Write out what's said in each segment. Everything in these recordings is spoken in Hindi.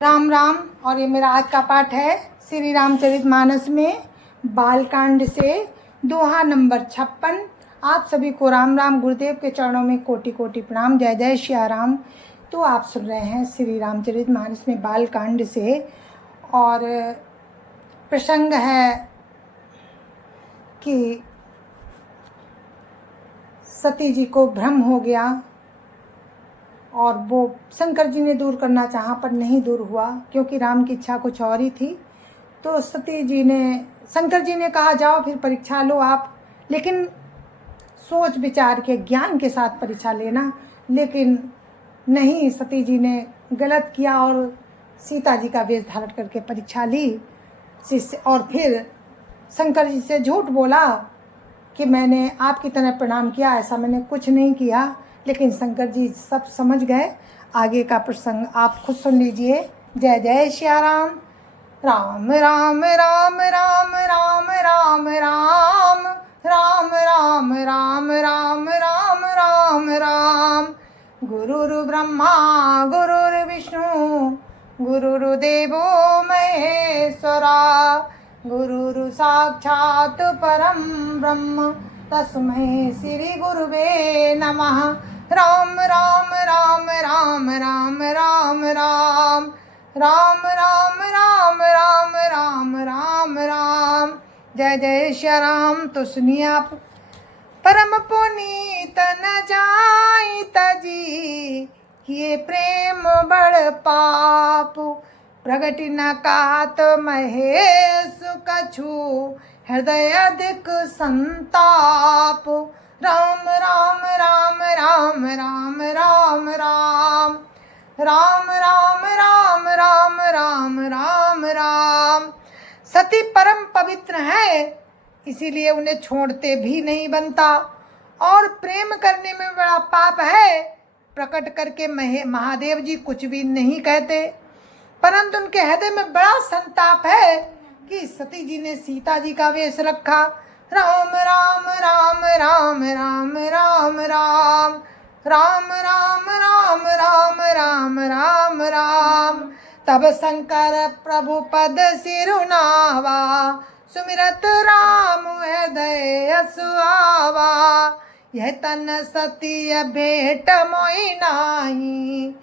राम राम। और ये मेरा आज का पाठ है श्री रामचरितमानस में बालकांड से दोहा नंबर 56। आप सभी को राम राम। गुरुदेव के चरणों में कोटि कोटि प्रणाम। जय जय श्री राम। तो आप सुन रहे हैं श्री रामचरितमानस में बालकांड से, और प्रसंग है कि सती जी को भ्रम हो गया और वो शंकर जी ने दूर करना चाहा पर नहीं दूर हुआ, क्योंकि राम की इच्छा कुछ और ही थी। तो सती जी ने, शंकर जी ने कहा जाओ फिर परीक्षा लो आप, लेकिन सोच विचार के ज्ञान के साथ परीक्षा लेना। लेकिन नहीं, सती जी ने गलत किया और सीता जी का वेश धारण करके परीक्षा ली। और फिर शंकर जी से झूठ बोला कि मैंने आपकी तरह प्रणाम किया, ऐसा मैंने कुछ नहीं किया। लेकिन शंकर जी सब समझ गए। आगे का प्रसंग आप खुद सुन लीजिए। जय जय श्री राम। राम राम राम राम राम राम राम राम राम राम राम राम राम राम। गुरुर् ब्रह्मा गुरुर्विष्णु गुरुर्देवो महेश्वरा, गुरुर् साक्षात् परं ब्रह्म तस्मै श्री गुरुवे नमः। राम राम राम राम राम राम राम राम राम राम राम राम राम राम। जय जय श्री राम। तो सुनिए आप। परम पुनीत न जाई तजी, किए प्रेम बड़ पाप, प्रगट न कहत महेश कछु, हृदय अधिक संताप। राम राम राम राम राम राम राम राम राम राम राम राम राम राम। सती परम पवित्र है, इसीलिए उन्हें छोड़ते भी नहीं बनता। और प्रेम करने में बड़ा पाप है, प्रकट करके महादेव जी कुछ भी नहीं कहते। परंतु उनके हृदय में बड़ा संताप है कि सती जी ने सीता जी का वेश रखा। राम राम राम राम राम राम राम राम राम राम राम राम राम राम। तब शंकर प्रभु पद सिरुनावा, सुमिरत राम हृदय सुहावा। यह तन सती भेंट मोहि नाही,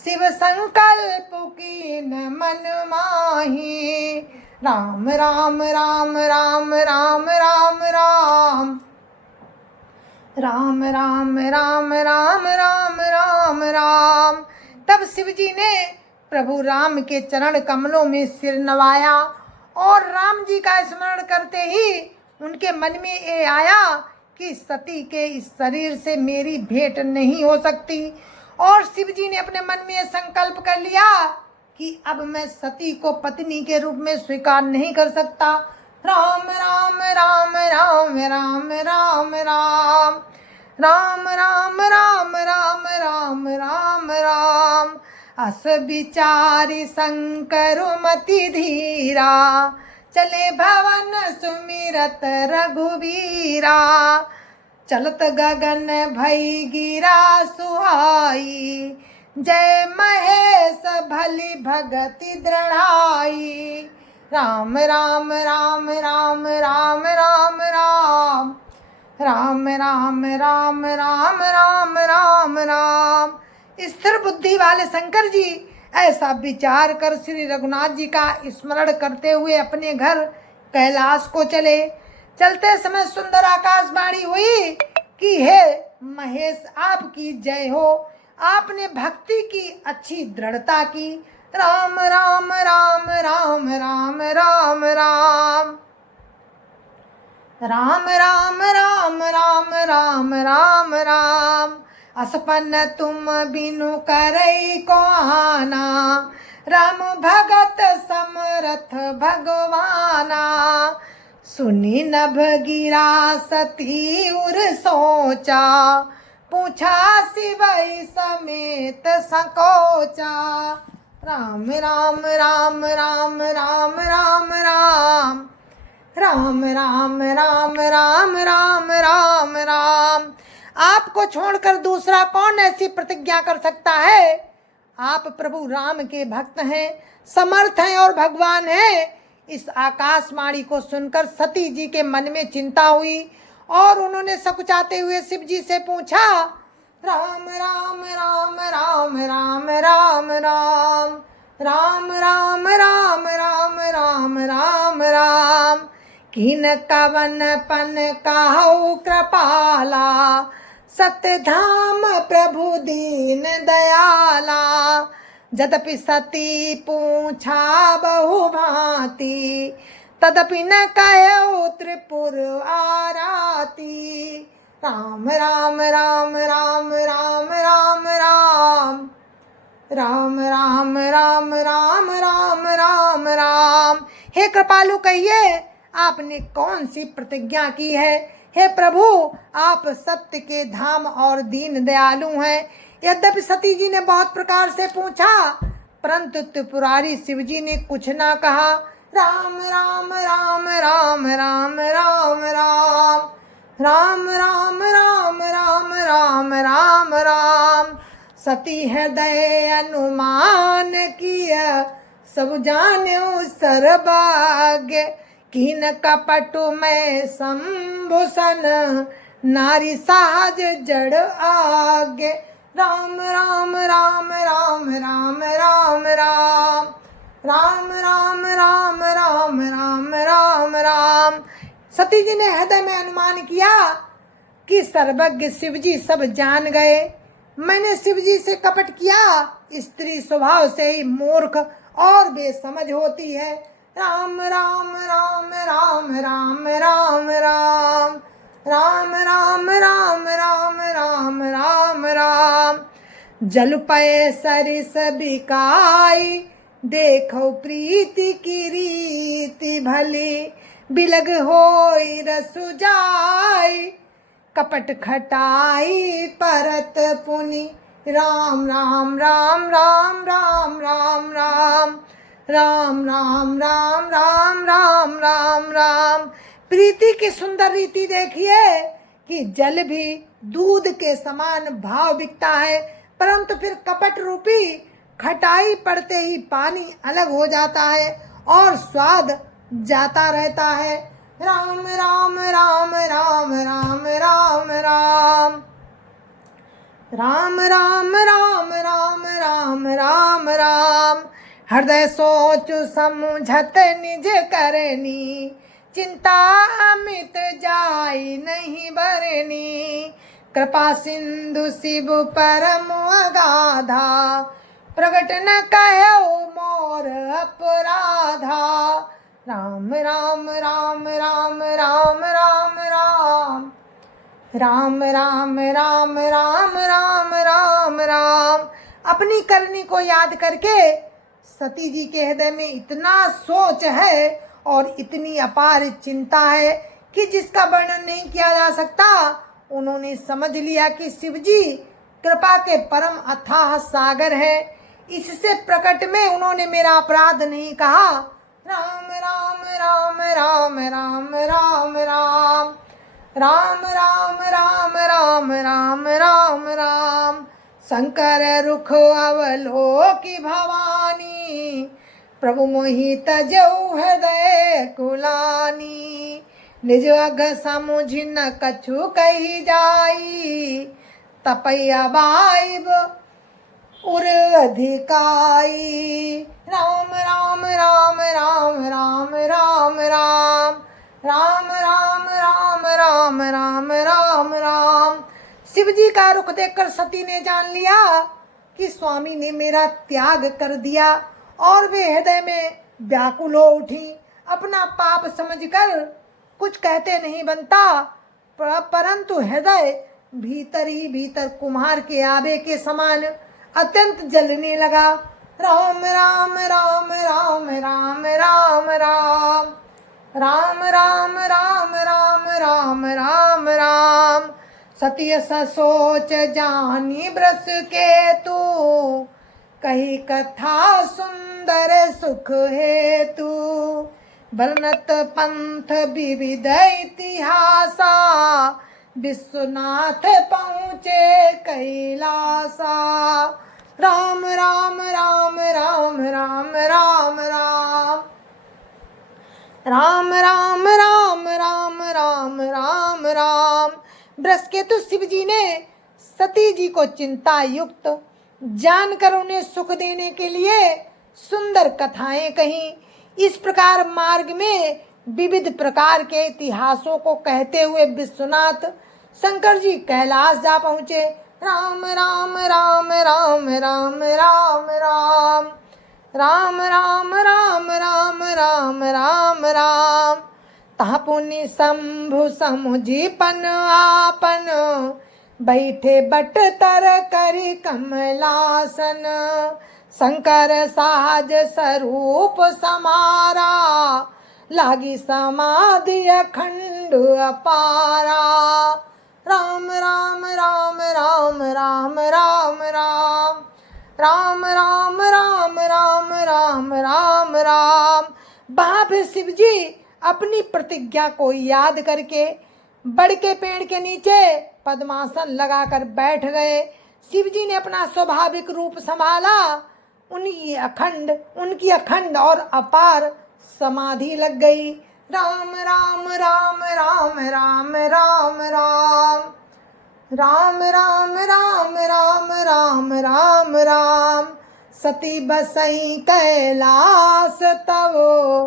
शिव संकल्प कीन मन माही। राम राम राम राम राम राम राम राम राम राम राम राम राम राम। तब शिव जी ने प्रभु राम के चरण कमलों में सिर नवाया, और राम जी का स्मरण करते ही उनके मन में ये आया कि सती के इस शरीर से मेरी भेंट नहीं हो सकती। और शिव जी ने अपने मन में संकल्प कर लिया कि अब मैं सती को पत्नी के रूप में स्वीकार नहीं कर सकता। राम राम राम राम राम राम राम राम राम राम राम राम राम राम। अस विचारी शंकर मति धीरा, चले भवन सुमिरत रघुवीरा। चलत गगन भई गिरा सुहाई, जय महेश भली भगति दृढ़ाई। राम राम राम राम राम राम राम राम राम राम राम राम राम राम। स्थिर बुद्धि वाले शंकर जी ऐसा विचार कर श्री रघुनाथ जी का स्मरण करते हुए अपने घर कैलाश को चले। चलते समय सुंदर आकाशवाणी हुई कि हे महेश आपकी जय हो, आपने भक्ति की अच्छी दृढ़ता की। राम राम राम राम राम राम राम राम राम राम राम राम राम राम। असपन तुम बिनु करई को आना, राम भगत समरथ भगवाना। सुनी नभ गिरा सती उर सोचा, पूछा शिवई समेत संकोचा। राम राम राम राम राम राम राम राम राम राम राम राम राम राम। आपको छोड़कर दूसरा कौन ऐसी प्रतिज्ञा कर सकता है? आप प्रभु राम के भक्त हैं, समर्थ हैं और भगवान हैं। इस आकाशवाणी को सुनकर सती जी के मन में चिंता हुई और उन्होंने सकुचाते हुए शिव जी से पूछा, राम राम राम राम राम राम राम राम राम राम राम राम राम राम किन कवन पन कहु कृपाला, सत्य धाम प्रभु दीन दयाला। यद्यपि सती पूछा बहु भांति, तदपि न कहु त्रिपुर आराती। राम राम राम राम राम राम राम राम राम राम राम राम राम राम। हे कृपालु, कहिए आपने कौन सी प्रतिज्ञा की है? हे प्रभु, आप सत्य के धाम और दीन दयालु हैं। यद्यपि सती जी ने बहुत प्रकार से पूछा, परंतु त्रिपुरारी शिव जी ने कुछ ना कहा। राम राम राम राम राम राम राम राम राम राम राम राम राम राम। सती हृदय अनुमान किया, सब जान्यो सर्वज्ञ। कीन कपटु में संभूषण, नारी सहज जड़ आज्ञ। राम राम राम राम राम राम राम राम राम राम राम राम राम राम। सती जी ने हृदय में अनुमान किया कि सर्वज्ञ शिव जी सब जान गए। मैंने शिव जी से कपट किया। स्त्री स्वभाव से ही मूर्ख और बेसमझ होती है। राम राम राम राम राम राम राम राम राम राम राम राम राम राम। जल पय सरिस बिकाई, देखो प्रीति की रीति भली। बिलग होई रसु जाई, कपट खटाई परत पुनि। राम राम राम राम राम राम राम राम राम राम राम राम राम राम। प्रीति की सुंदर रीति देखिए कि जल भी दूध के समान भाव बिकता है, परंतु फिर कपट रूपी खटाई पड़ते ही पानी अलग हो जाता है और स्वाद जाता रहता है। राम राम राम राम राम राम राम राम राम राम राम राम राम राम। हृदय सोच समझत निज करनी, चिंता अमित जाई नहीं बरनी। कृपा सिंधु शिव परम अगाधा, प्रगट न कहो मोर अपराधा। राम राम राम राम राम राम राम राम राम राम राम राम राम राम। अपनी करनी को याद करके सती जी के हृदय में इतना सोच है और इतनी अपार चिंता है कि जिसका वर्णन नहीं किया जा सकता। उन्होंने समझ लिया कि शिव जी कृपा के परम अथाह सागर है। इससे प्रकट में उन्होंने मेरा अपराध नहीं कहा। राम राम राम राम राम राम राम राम राम राम राम राम राम राम। शंकर रुख अवलोकी भवानी, प्रभु मोहि तजौ हृदय कुलानी। निज अघ समुझ न कछु कही जाई, तपैया बाइब उर अधिकाई। राम राम राम राम राम राम राम राम राम राम राम राम राम राम। शिव जी का रुख देखकर सती ने जान लिया कि स्वामी ने मेरा त्याग कर दिया और वे हृदय में व्याकुल हो उठी। अपना पाप समझकर कुछ कहते नहीं बनता, परंतु हृदय भीतर ही भीतर कुम्हार के आबे के समान अत्यंत जलने लगा। राम राम राम राम राम राम राम राम राम राम राम राम राम राम। सती सोच जानी ब्रस के तू, कही कथा सुंदर सुख हेतु। वर्णत पंथ विविध इतिहासा, विश्वनाथ पहुँचे कैलासा। राम राम राम राम राम राम राम राम राम राम राम राम राम राम। बृहस्पति शिव जी ने सती जी को चिंता युक्त जानकर उन्हें सुख देने के लिए सुंदर कथाएं कहीं। इस प्रकार मार्ग में विविध प्रकार के इतिहासों को कहते हुए विश्वनाथ शंकर जी कैलाश जा पहुँचे। राम राम राम राम राम राम राम राम राम राम राम राम राम राम। तहाँ पुनि शंभु समुझीपन आपन बैठे बट तर करि कमलासन। शंकर साज स्वरूप समारा लागी समाधि अखंड अपारा। राम राम राम राम राम राम राम राम राम राम राम राम राम राम। वहाँ फिर शिव जी अपनी प्रतिज्ञा को याद करके बड़ के पेड़ के नीचे पद्मासन लगाकर बैठ गए। शिव जी ने अपना स्वाभाविक रूप संभाला। उनकी अखंड और अपार समाधि लग गई। राम राम राम राम राम राम राम राम राम राम राम राम राम राम। सती बसई कैलास तवो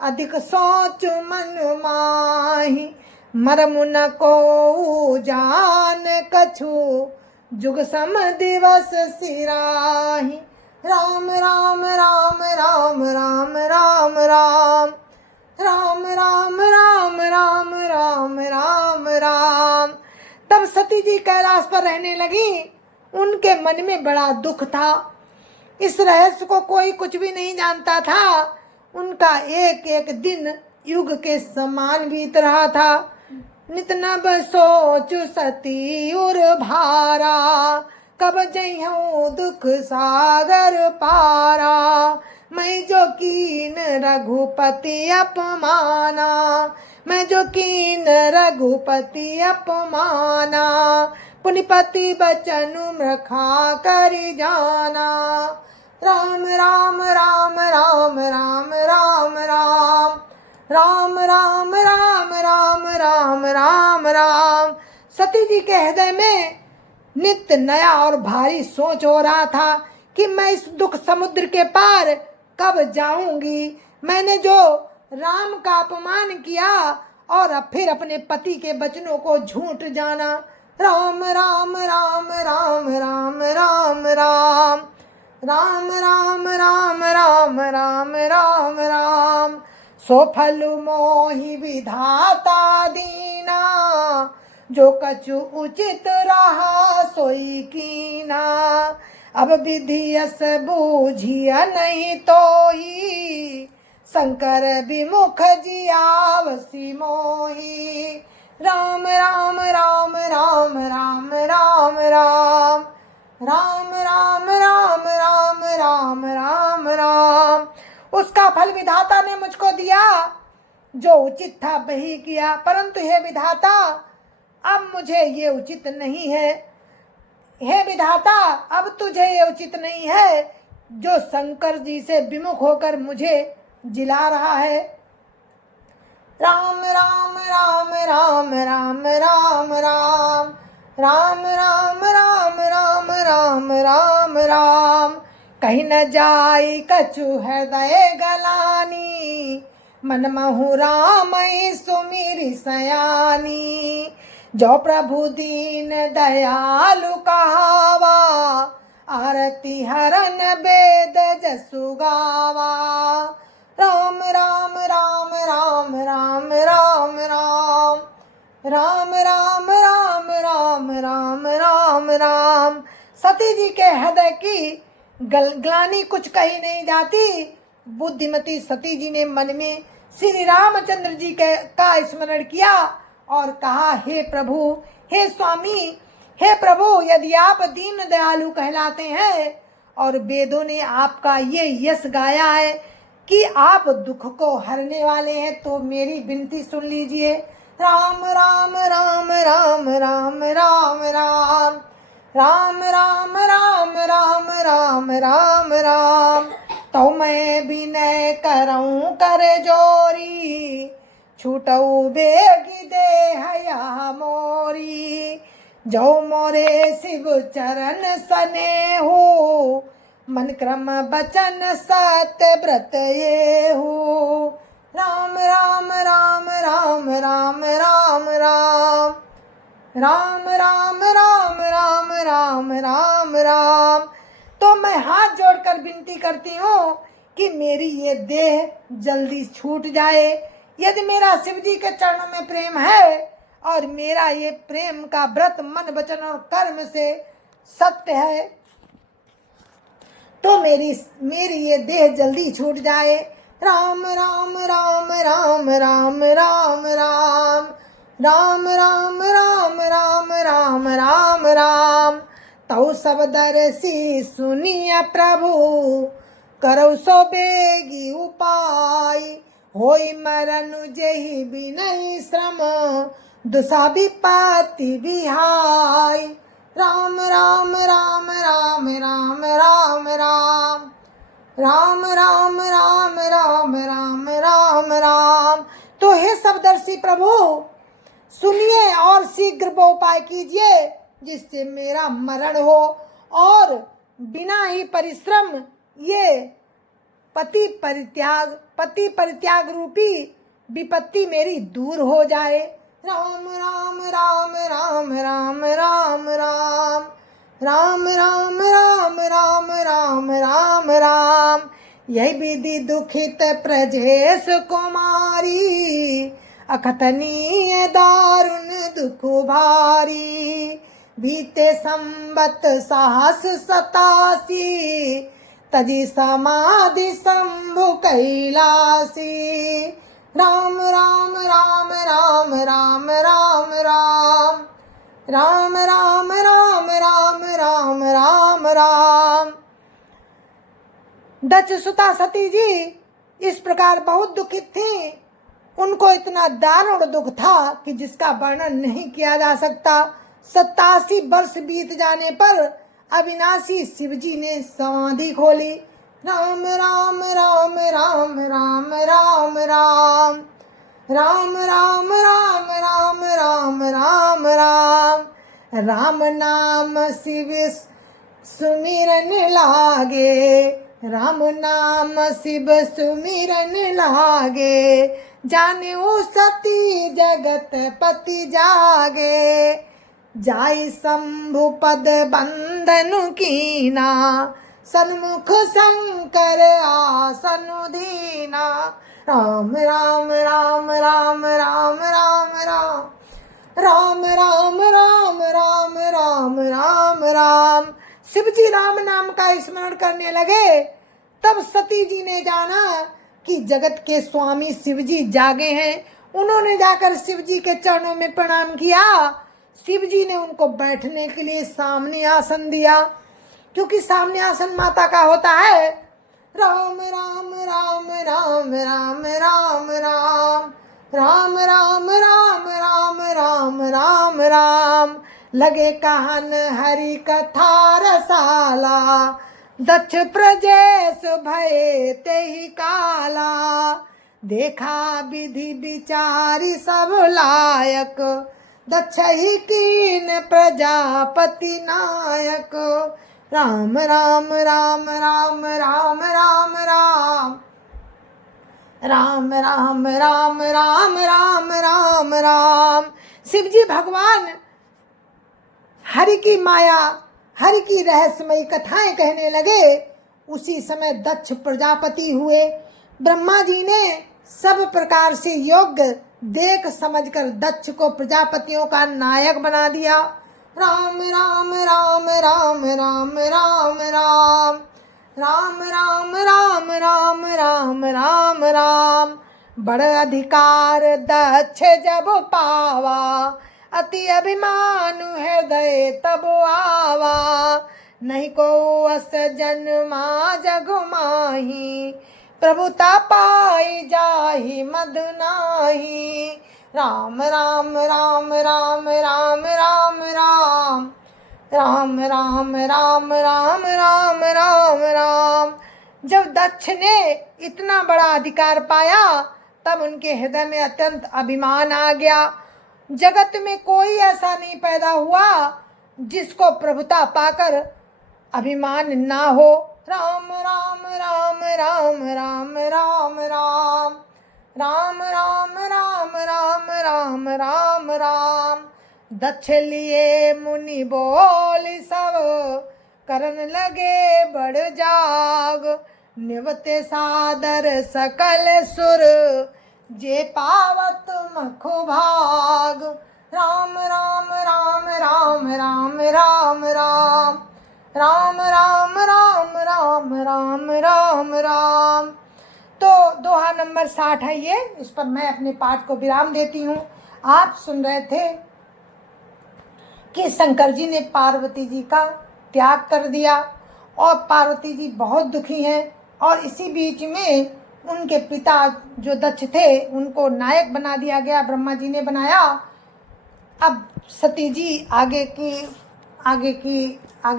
अधिक सोच मन माही। मरम न को जान कछु जुग सम दिवस सिराही। राम राम राम राम राम राम राम राम राम राम राम राम राम राम। तब सती जी कैलाश पर रहने लगी। उनके मन में बड़ा दुख था। इस रहस्य को कोई कुछ भी नहीं जानता था। उनका एक एक दिन युग के समान बीत रहा था। नित नब सोच सती उर भारा कब जइहूँ दुख सागर पारा। मैं जो कीन रघुपति अपमाना मैं जो कीन रघुपति अपमाना। पुनिपति बचनु मृखा कर जाना। राम राम राम राम राम राम राम राम राम राम राम राम राम राम। सती जी के हृदय में नित्य नया और भारी सोच हो रहा था कि मैं इस दुख समुद्र के पार कब जाऊंगी। मैंने जो राम का अपमान किया और अब फिर अपने पति के वचनों को झूठ जाना। राम राम राम राम राम राम राम राम राम राम राम राम राम राम। सो फल मोहि विधाता दीना जो कछु उचित रहा सोई कीना। अब विधि यस बूझिया नहीं तो ही शंकर विमुख जियावसी मोही। राम राम राम राम राम राम राम राम राम राम राम राम राम राम। उसका फल विधाता ने मुझको दिया। जो उचित था वही किया, परंतु हे विधाता अब मुझे ये उचित नहीं है। हे विधाता अब तुझे ये उचित नहीं है जो शंकर जी से विमुख होकर मुझे जिला रहा है। राम राम राम राम राम राम राम राम राम राम राम राम राम राम। कहीं न जाई कछु हृदय गलानी मन महु राम सुमिरि सयानी। जो प्रभु दीन दयालु कहावा आरती हरन वेद जसु गावा। राम राम राम राम राम राम राम राम राम राम राम राम राम राम। सती जी के हृदय की ग्लानि कुछ कही नहीं जाती। बुद्धिमती सती जी ने मन में श्री रामचंद्र जी का स्मरण किया और कहा, हे प्रभु, हे स्वामी, हे प्रभु, यदि आप दीन दयालु कहलाते हैं और वेदों ने आपका ये यश गाया है कि आप दुख को हरने वाले हैं, तो मेरी विनती सुन लीजिए। राम राम राम राम राम राम राम राम राम राम राम राम राम राम। तो मैं विनय करऊँ कर जोरी, छूटऊ बेगी दे हया मोरी। जो मोरे शिव चरण सने हो, मन क्रम बचन सत्य व्रत ये हो। राम राम राम राम राम राम राम राम राम राम राम राम राम राम। तो मैं हाथ जोड़कर विनती करती हूँ कि मेरी ये देह जल्दी छूट जाए। यदि मेरा शिव जी के चरणों में प्रेम है और मेरा ये प्रेम का व्रत मन वचन और कर्म से सत्य है, तो मेरी ये देह जल्दी छूट जाए। राम राम राम राम राम राम राम राम राम राम राम राम राम राम। तौ सब दर्शी सुनिय प्रभु, करौ सो बेगी उपाय। होई मरन जेहि बिनहि श्रम, दुसा विपत्ति विहाय। राम राम राम राम राम राम राम राम राम राम राम राम राम राम। तो हे सबदर्शी प्रभु, सुनिए और शीघ्र वो उपाय कीजिए जिससे मेरा मरण हो और बिना ही परिश्रम ये पति परित्याग रूपी विपत्ति मेरी दूर हो जाए। राम राम राम राम राम राम राम राम राम राम राम राम राम राम। यही विधि दुखित प्रजेश कुमारी, अकथनीय दारुण दुख भारी। बीते संबत सहस 87, तजी समाधि शंभु कैलासी। राम राम राम राम राम राम राम राम राम राम राम राम राम राम। दक्ष सुता सती जी इस प्रकार बहुत दुखित थी। उनको इतना दारुण दुख था कि जिसका वर्णन नहीं किया जा सकता। 87 वर्ष बीत जाने पर अविनाशी शिवजी ने समाधि खोली। राम राम राम राम राम राम राम राम राम राम राम राम राम राम। राम नाम शिव सुमिरन लागे, राम नाम शिव सुमिरन लागे। जाने ओ सती जगत पति जागे, जाई शंभु पद बंधन कीना। सन्मुख शंकर आसनु दीना। राम राम राम राम राम राम राम राम राम राम राम राम राम राम। शिवजी राम नाम का स्मरण करने लगे। तब सती जी ने जाना कि जगत के स्वामी शिवजी जागे हैं। उन्होंने जाकर शिवजी के चरणों में प्रणाम किया। शिवजी ने उनको बैठने के लिए सामने आसन दिया, क्योंकि सामने आसन माता का होता है। राम राम राम राम राम राम राम राम राम राम राम राम राम राम। लगे कहन हरि कथा रसाला, दक्ष प्रजेश भय तेहि काला। देखा विधि विचारी सब लायक, दक्ष ही कीन प्रजापति नायक। राम राम राम राम राम राम राम राम राम राम राम राम राम राम। शिवजी भगवान हरि की माया, हरि की रहस्यमयी कथाएं कहने लगे। उसी समय दक्ष प्रजापति हुए। ब्रह्मा जी ने सब प्रकार से योग्य देख समझकर दक्ष को प्रजापतियों का नायक बना दिया। राम राम राम राम राम राम राम राम राम राम राम राम राम राम। बड़ अधिकार दक्ष जब पावा, अति अभिमान हृदय तब आवा। नहीं को अस जन्मा जग माही, प्रभुता पाई जाहि मद नाही। राम राम राम राम राम राम राम राम राम राम राम राम राम राम। जब दक्ष ने इतना बड़ा अधिकार पाया तब उनके हृदय में अत्यंत अभिमान आ गया। जगत में कोई ऐसा नहीं पैदा हुआ जिसको प्रभुता पाकर अभिमान ना हो। राम राम राम राम राम राम राम राम राम राम राम राम राम राम। दक्ष लिए मुनि बोल सब करन लगे बड़ जाग। निवते सादर सकल सुर जे पावत मखो भाग। राम राम राम राम राम राम राम राम राम राम राम राम राम राम। तो दोहा नंबर 60 है ये, इस पर मैं अपने पाठ को विराम देती हूँ। आप सुन रहे थे कि शंकर जी ने पार्वती जी का त्याग कर दिया और पार्वती जी बहुत दुखी हैं। और इसी बीच में उनके पिता जो दक्ष थे उनको नायक बना दिया गया, ब्रह्मा जी ने बनाया। अब सती जी आगे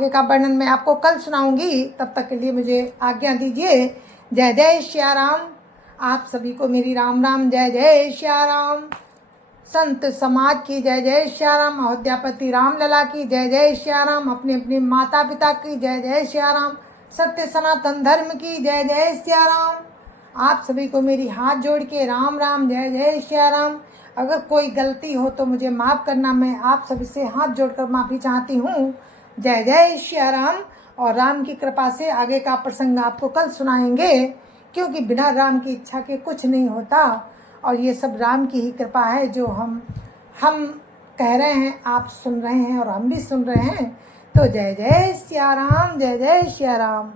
का वर्णन मैं आपको कल सुनाऊंगी। तब तक के लिए मुझे आज्ञा दीजिए। जय जय श्या राम। आप सभी को मेरी राम राम। जय जय श्या राम। संत समाज की जय जय श्या राम। अयोध्यापति राम लला की जय जय श्या राम। अपने अपने माता पिता की जय जय श्या राम। सत्य सनातन धर्म की जय जय श्या राम। आप सभी को मेरी हाथ जोड़ के राम राम जय जय श्या राम। अगर कोई गलती हो तो मुझे माफ़ करना। मैं आप सभी से हाथ जोड़कर माफ़ी चाहती हूँ। जय जय श्या राम। और राम की कृपा से आगे का प्रसंग आपको कल सुनाएंगे, क्योंकि बिना राम की इच्छा के कुछ नहीं होता। और ये सब राम की ही कृपा है जो हम कह रहे हैं, आप सुन रहे हैं और हम भी सुन रहे हैं। तो जय जय श्या राम। जय जय श्या राम।